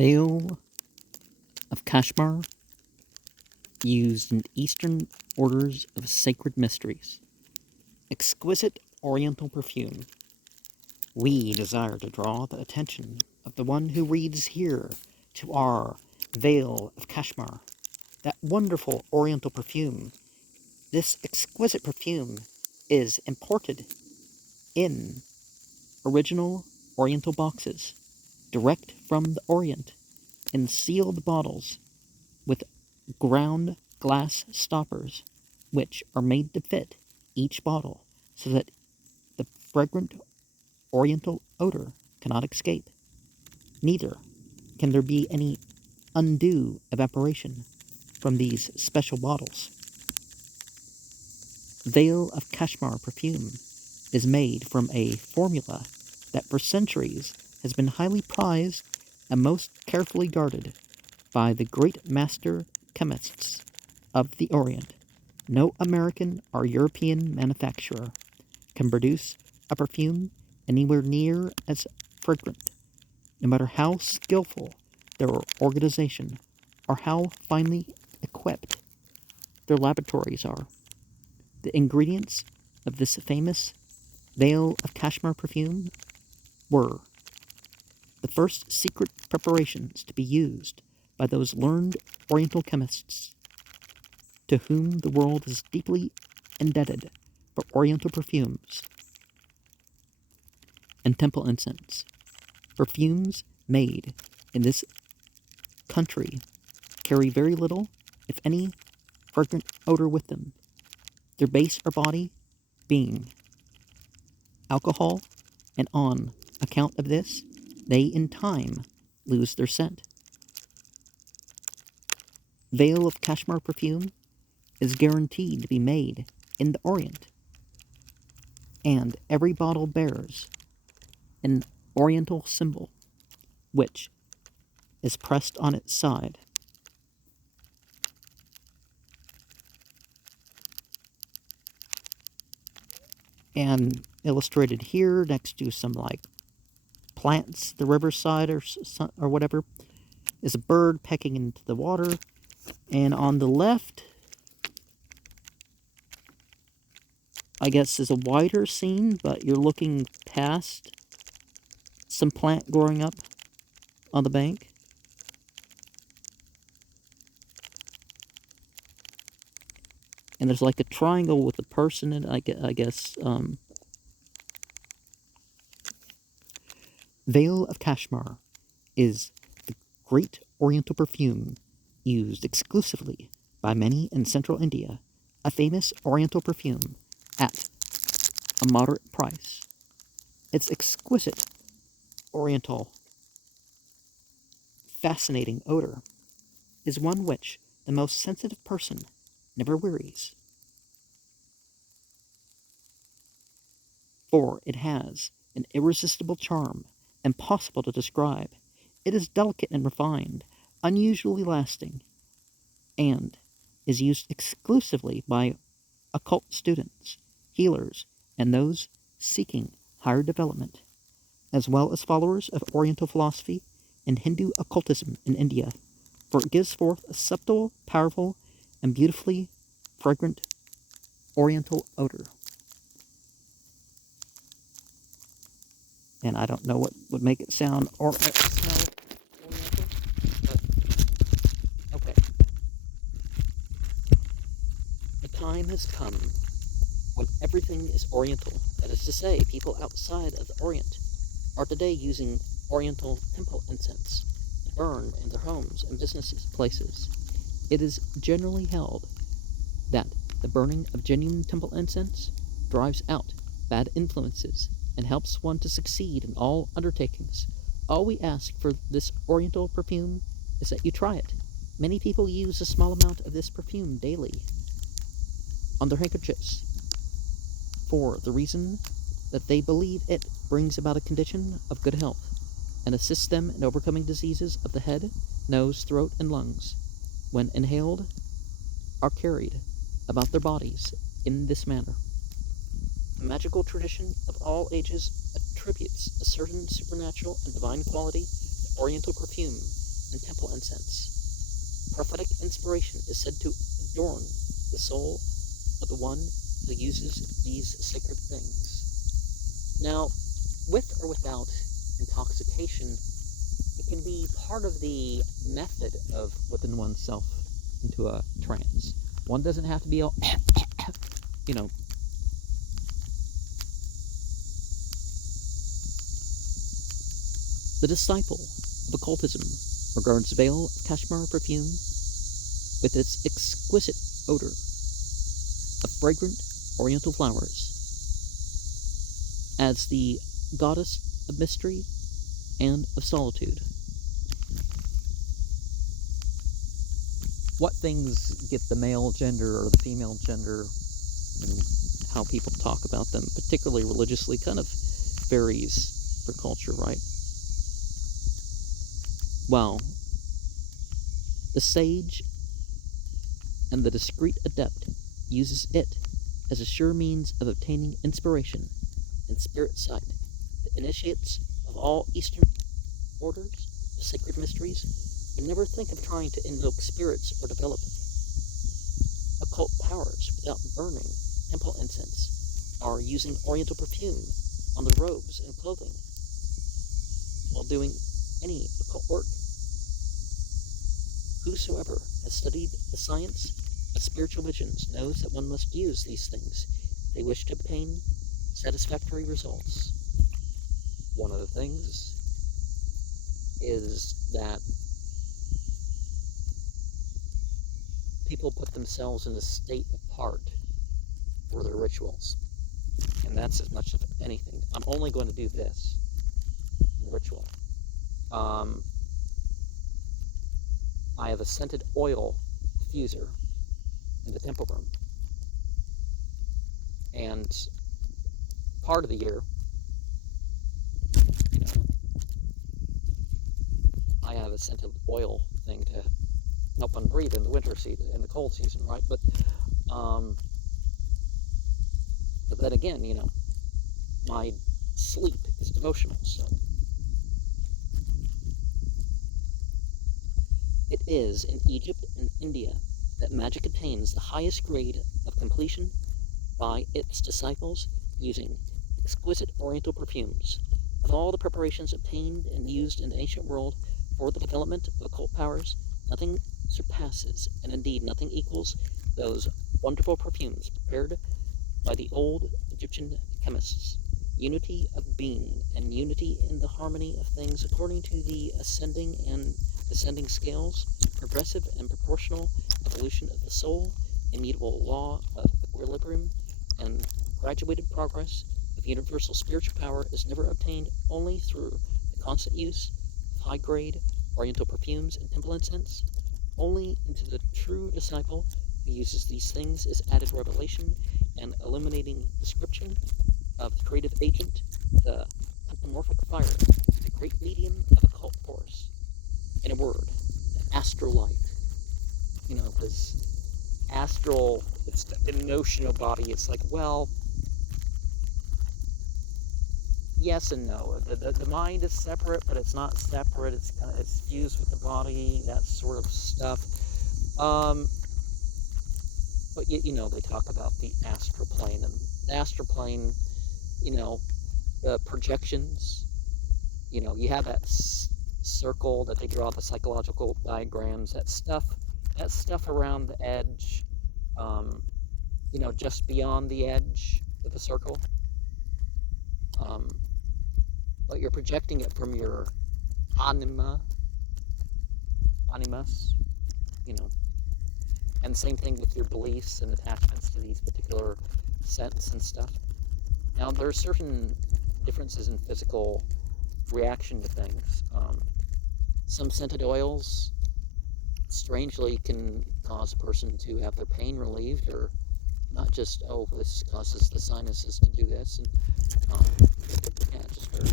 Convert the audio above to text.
Vale of Kashmar, used in Eastern orders of sacred mysteries. Exquisite oriental perfume. We desire to draw the attention of the one who reads here to our Vale of Kashmar, that wonderful oriental perfume. This exquisite perfume is imported in original oriental boxes, direct from the Orient, in sealed bottles with ground glass stoppers, which are made to fit each bottle so that the fragrant oriental odor cannot escape. Neither can there be any undue evaporation from these special bottles. Vale of Kashmar perfume is made from a formula that for centuries has been highly prized and most carefully guarded by the great master chemists of the Orient. No American or European manufacturer can produce a perfume anywhere near as fragrant, no matter how skillful their organization or how finely equipped their laboratories are. The ingredients of this famous Vale of Kashmar perfume were the first secret preparations to be used by those learned Oriental chemists to whom the world is deeply indebted for Oriental perfumes and temple incense. Perfumes made in this country carry very little, if any, fragrant odor with them, their base or body being alcohol, and on account of this, they in time lose their scent. Vale of Kashmar perfume is guaranteed to be made in the Orient, and every bottle bears an Oriental symbol, which is pressed on its side. And illustrated here next to some like plants, the riverside or whatever, is a bird pecking into the water. And on the left, I guess, is a wider scene, but you're looking past some plant growing up on the bank. And there's like a triangle with a person in it, I guess. Vale of Kashmar is the great oriental perfume used exclusively by many in central India, a famous oriental perfume at a moderate price. Its exquisite oriental, fascinating odor is one which the most sensitive person never wearies, for it has an irresistible charm impossible to describe. It is delicate and refined, unusually lasting, and is used exclusively by occult students, healers, and those seeking higher development, as well as followers of Oriental philosophy and Hindu occultism in India, for it gives forth a subtle, powerful, and beautifully fragrant Oriental odor. And I don't know what would make it sound or smell Oriental, but okay. The time has come when everything is Oriental. That is to say, people outside of the Orient are today using Oriental temple incense to burn in their homes and businesses places. It is generally held that the burning of genuine temple incense drives out bad influences and helps one to succeed in all undertakings. All we ask for this Oriental perfume is that you try it. Many people use a small amount of this perfume daily on their handkerchiefs for the reason that they believe it brings about a condition of good health and assists them in overcoming diseases of the head, nose, throat, and lungs. When inhaled, are carried about their bodies in this manner. The magical tradition of all ages attributes a certain supernatural and divine quality to Oriental perfume and temple incense. Prophetic inspiration is said to adorn the soul of the one who uses these sacred things. Now, with or without intoxication, it can be part of the method of whipping oneself into a trance. One doesn't have to be all, you know. The disciple of occultism regards Vale of Kashmar perfume with its exquisite odor of fragrant oriental flowers as the goddess of mystery and of solitude. What things get the male gender or the female gender, and how people talk about them, particularly religiously, kind of varies for culture, right? Well, the sage and the discreet adept uses it as a sure means of obtaining inspiration and spirit sight. The initiates of all Eastern orders of sacred mysteries would never think of trying to invoke spirits or develop occult powers without burning temple incense or using oriental perfume on their robes and clothing while doing any occult work. Whosoever has studied the science of spiritual visions knows that one must use these things if they wish to obtain satisfactory results. One of the things is that people put themselves in a state apart for their rituals. And that's as much of anything. I'm only going to do this ritual. I have a scented oil diffuser in the temple room. And part of the year, you know, I have a scented oil thing to help one breathe in the winter season, in the cold season, right? But then again, you know, my sleep is devotional, so. It is in Egypt and India that magic attains the highest grade of completion by its disciples using exquisite oriental perfumes. Of all the preparations obtained and used in the ancient world for the development of occult powers, nothing surpasses, and indeed nothing equals, those wonderful perfumes prepared by the old Egyptian chemists. Unity of being and unity in the harmony of things according to the ascending and descending scales, progressive and proportional evolution of the soul, immutable law of equilibrium, and graduated progress of universal spiritual power is never obtained only through the constant use of high-grade oriental perfumes and temple incense. Only into the true disciple who uses these things is added revelation and illuminating description of the creative agent, the anthropomorphic fire, the great medium of occult force. In a word, the astral light. You know, because astral, it's the notional body. It's like, well, yes and no. The mind is separate, but it's not separate. It's fused with the body, that sort of stuff. But you know, they talk about the astral plane, and the astral plane, you know, the projections. You know, you have that circle that they draw the psychological diagrams, that stuff around the edge, you know, just beyond the edge of the circle, but you're projecting it from your animus, you know, and same thing with your beliefs and attachments to these particular scents and stuff. Now, there are certain differences in physical reaction to things. Some scented oils, strangely, can cause a person to have their pain relieved, or not just, oh, this causes the sinuses to do this, and yeah, just very